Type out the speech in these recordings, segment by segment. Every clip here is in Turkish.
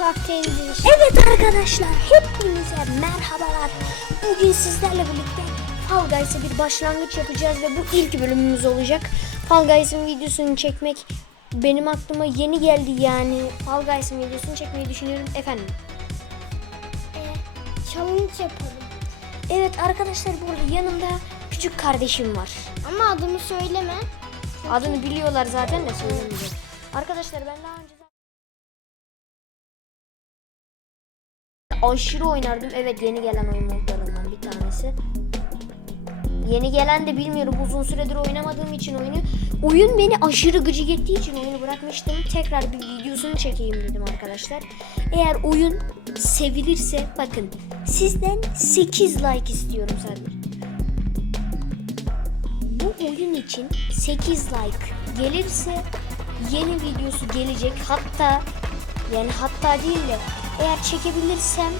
Traktörümüz. Evet arkadaşlar hepinize merhabalar. Bugün sizlerle birlikte Fall Guys'a bir başlangıç yapacağız ve bu ilk bölümümüz olacak. Fall Guys'ın videosunu çekmek benim aklıma yeni geldi yani. Fall Guys'ın videosunu çekmeyi düşünüyorum efendim. Challenge yapalım. Evet arkadaşlar burada yanımda küçük kardeşim var. Ama adımı söyleme. Adını biliyorlar zaten de söylemeyeceğim. Arkadaşlar ben daha önce aşırı oynardım. Evet yeni gelen oyun modlarından bir tanesi. Yeni gelen de bilmiyorum uzun süredir oynamadığım için oyunu. Oyun beni aşırı gıcık ettiği için oyunu bırakmıştım. Tekrar bir videosunu çekeyim dedim arkadaşlar. Eğer oyun sevilirse bakın sizden 8 like istiyorum sadece. Bu oyun için 8 like gelirse yeni videosu gelecek. Hatta yani hatta değil de eğer çekebilirsem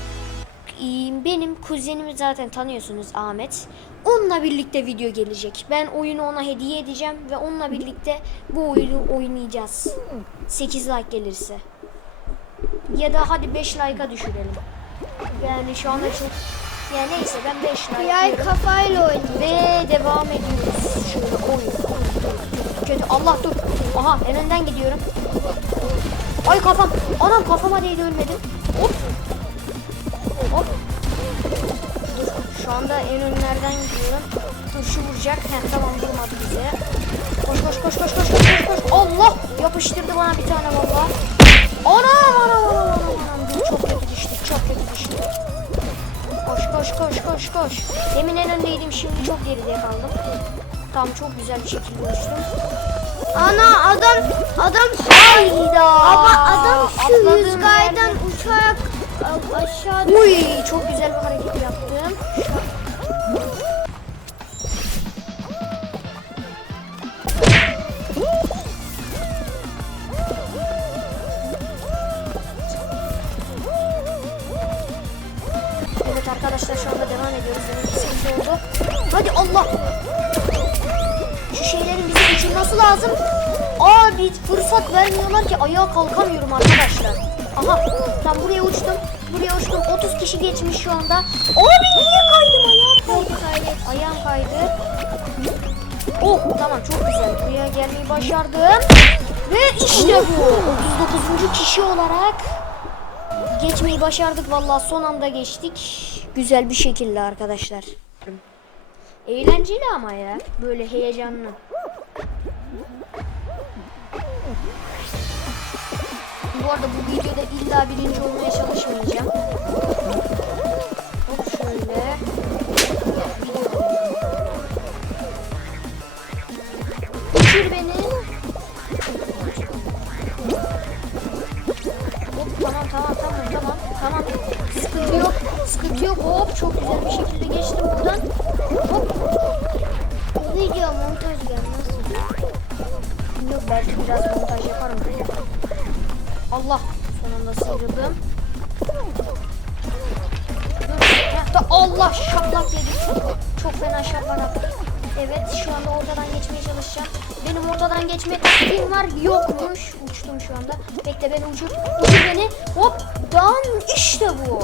e, benim kuzenimi zaten tanıyorsunuz Ahmet. Onunla birlikte video gelecek. Ben oyunu ona hediye edeceğim ve onunla birlikte bu oyunu oynayacağız. 8 like gelirse. Ya da hadi 5 like'a düşürelim. Yani şu anda çok yani neyse ben 5 like Yay diyorum. kafayla oynuyor. Ve devam ediyoruz. Şöyle oyun. Kötü. Allah dur. Aha en önden gidiyorum. Ay kafam. Anam kafama değdi ölmedim. Hop. Hop. Dur. Şu anda en önlerden gidiyorum. Dur vuracak. Hem tamam vurmadı bize. Koş koş koş koş koş koş koş koş. Allah yapıştırdı bana bir tane valla. Anam anam anam anam anam. Dur, çok kötü düştük. Çok kötü düştük. Koş koş koş koş koş. Demin en öndeydim şimdi çok geride kaldım. Tam çok güzel bir şekilde uçtum. Ana adam adam Hayda. ama adam şu Atladığım rüzgardan uçarak a- aşağıda Uy çok güzel bir hareket yaptım. Uçurması lazım. Aa bir fırsat vermiyorlar ki ayağa kalkamıyorum arkadaşlar. Aha tam buraya uçtum. Buraya uçtum. 30 kişi geçmiş şu anda. Abi niye kaydım ayağım kaydı. Ayağım kaydı. Oh tamam çok güzel. Buraya gelmeyi başardım. Ve işte bu. 39. kişi olarak geçmeyi başardık. Vallahi son anda geçtik. Güzel bir şekilde arkadaşlar. Eğlenceli ama ya. Böyle heyecanlı. Bu arada bu videoda illa birinci olmaya çalışmayacağım. Hop şöyle. Uçur beni. Hop tamam tamam tamam tamam tamam. Sıkıntı yok. Sıkıntı yok. Hop çok güzel bir şekilde geçtim buradan. Hop. video montaj gelmez. Yok belki biraz montaj yaparım. Allah son anda sıyrıldım. Da Allah şaplak yedik. Çok fena şaplak. Evet şu anda ortadan geçmeye çalışacağım. Benim ortadan geçme taktiğim var. Yokmuş. Uçtum şu anda. Bekle beni uçur. Uçur beni. Hop. Dan işte bu.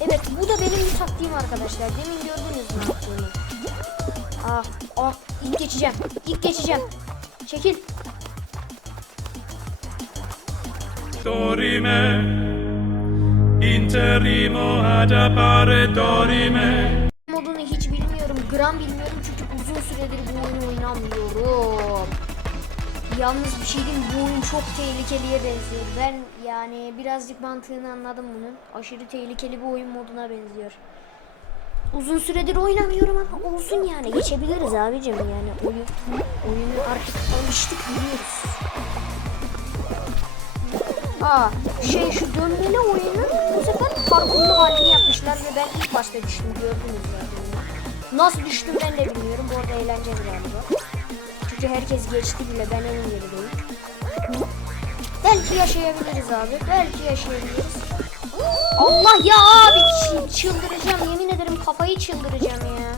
Evet bu da benim bir taktiğim arkadaşlar. Demin gördünüz mü yaptığımı. Ah ah ilk geçeceğim. İlk geçeceğim. Çekil. Dorime, interrimo ad appare dorime. modunu hiç bilmiyorum. Gram bilmiyorum çünkü uzun süredir bu oyunu oynamıyorum. Yalnız bir şey diyeyim bu oyun çok tehlikeliye benziyor. Ben yani birazcık mantığını anladım bunun. Aşırı tehlikeli bir oyun moduna benziyor. Uzun süredir oynamıyorum ama olsun yani geçebiliriz abicim yani oyun oyunu artık alıştık biliyoruz. Şey şu dönmeli oyunu bu sefer parkurlu halini yapmışlar ve ben ilk başta düştüm gördünüz zaten. Nasıl düştüm ben de bilmiyorum. Bu arada eğlenceli galiba. Çünkü herkes geçti bile ben en gerideyim. Belki yaşayabiliriz abi. Belki yaşayabiliriz. Allah ya abi çı- çıldıracağım. Yemin ederim kafayı çıldıracağım ya.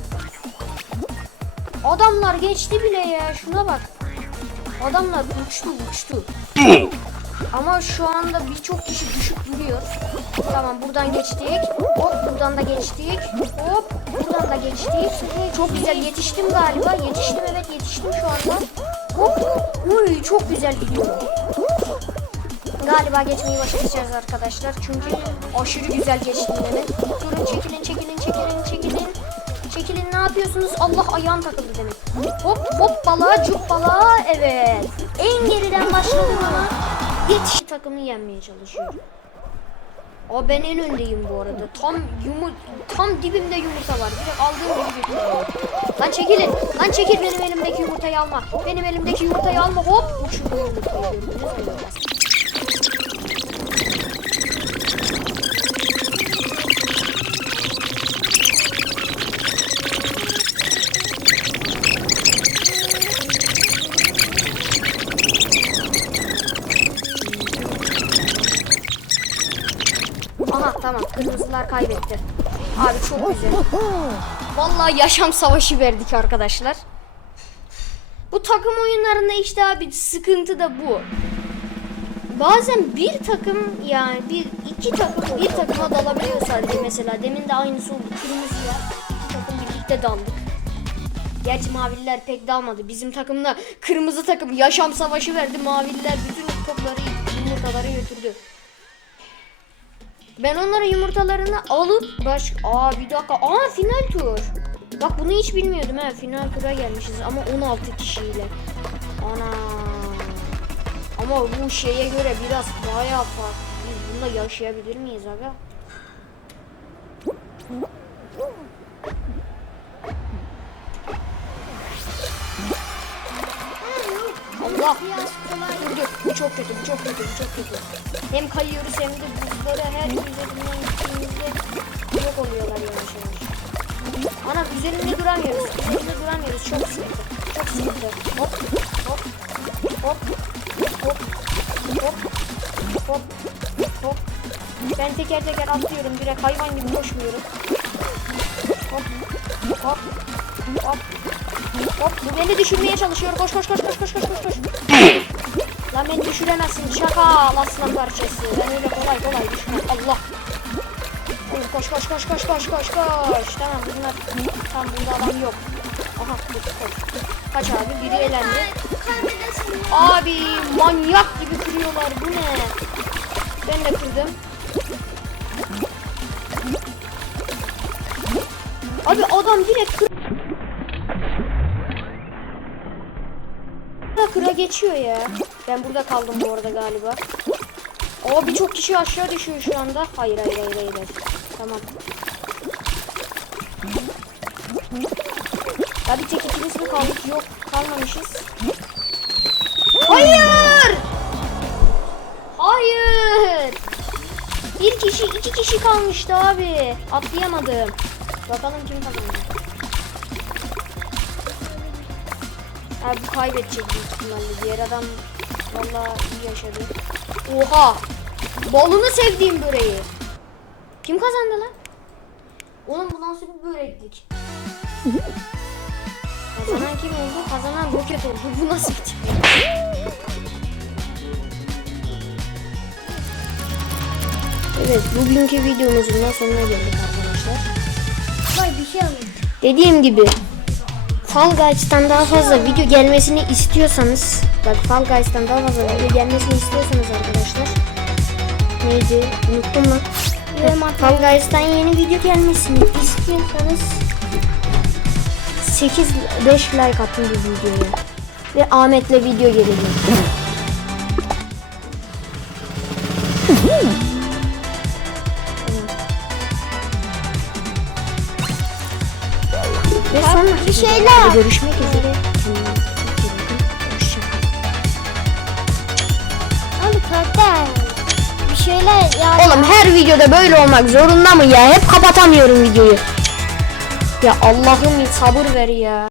Adamlar geçti bile ya. Şuna bak. Adamlar uçtu uçtu. Ama şu anda birçok kişi düşüp duruyor. Tamam buradan geçtik. Hop buradan da geçtik. Hop buradan da geçtik. Çok güzel yetiştim galiba. Yetiştim evet yetiştim şu anda. Hop. Uy çok güzel gidiyorum. Galiba geçmeyi başaracağız arkadaşlar. Çünkü aşırı güzel geçtim demek. Durun çekilin çekilin çekilin çekilin. Çekilin ne yapıyorsunuz? Allah ayağım takıldı demek. Hop hop bala cuk bala evet. En geriden başladım yetiş takımı yenmeye çalışıyorum. O ben en öndeyim bu arada. Tam yumur tam dibimde yumurta var. Direkt aldığım gibi götürüyorum. Lan çekilin. Lan çekil benim elimdeki yumurtayı alma. Benim elimdeki yumurtayı alma. Hop uçurdum yumurtayı. Gördünüz mü? Aha tamam kırmızılar kaybetti. Abi çok güzel. Vallahi yaşam savaşı verdik arkadaşlar. Bu takım oyunlarında işte abi sıkıntı da bu. Bazen bir takım yani bir iki takım bir takıma dalabiliyor sadece mesela. Demin de aynısı oldu. Kırmızıya iki takım birlikte daldık. Gerçi mavililer pek dalmadı. Bizim takımda kırmızı takım yaşam savaşı verdi. Mavililer bütün topları yumurtaları götürdü. Ben onların yumurtalarını alıp baş... Aa bir dakika. Aa final tur. Bak bunu hiç bilmiyordum ha. Final tura gelmişiz ama 16 kişiyle. Ana. Ama bu şeye göre biraz bayağı farklı. Biz bunda yaşayabilir miyiz aga? Allah. Dur dur. Bu çok kötü, bu çok kötü, bu çok kötü. Hem kayıyoruz hem de buzları her üzerinden gittiğimizde yok oluyorlar yavaş yavaş. Ana üzerinde duramıyoruz. Üzerinde duramıyoruz. Çok sıkıntı. Çok sıkıntı. Hop hop hop hop hop hop hop. Ben teker teker atlıyorum. Direkt hayvan gibi koşmuyorum. Hop hop hop hop. Bu beni düşürmeye çalışıyor. Koş koş koş koş koş koş koş koş. Lan beni düşüremezsin. Şaka aslan parçası. Ben öyle kolay kolay düşmem. Allah. Oğlum koş koş koş koş koş koş koş. Tamam bunlar tam bunda adam yok. Aha dur koş. Kaç abi biri elendi. Abi manyak gibi kırıyorlar bu ne? Ben de kırdım. Abi adam direkt kır Kıra geçiyor ya. Ben burada kaldım bu arada galiba. Aa birçok kişi aşağı düşüyor şu anda. Hayır hayır hayır hayır. Tamam. Ya bir tek ikimiz mi kaldık? Yok kalmamışız. Hayır! Hayır! Bir kişi, iki kişi kalmıştı abi. Atlayamadım. Bakalım kim kazandı. Abi kaybedecek büyük ihtimalle. Diğer adam vallahi iyi yaşadı. Oha! Balını sevdiğim böreği. Kim kazandı lan? Oğlum bu nasıl bir böreklik? Kazanan kim oldu? Kazanan roket oldu. Bu nasıl bir? Evet, bugünkü videomuzun da sonuna geldik arkadaşlar. Vay bir şey alayım. Dediğim gibi Fall Guys'tan daha fazla video gelmesini istiyorsanız bak Fall Guys'tan daha fazla video gelmesini istiyorsanız arkadaşlar neydi unuttum lan. Fall Guys'tan yeni video gelmesini istiyorsanız 8 5 like atın bu videoya. Ve Ahmet'le video gelecek. Ve sonra bir şeyler. görüşmek üzere. Abi karakter. Bir şeyler ya. Oğlum her videoda böyle olmak zorunda mı ya? Hep kapatamıyorum videoyu. Ya Allah'ım sabır ver ya.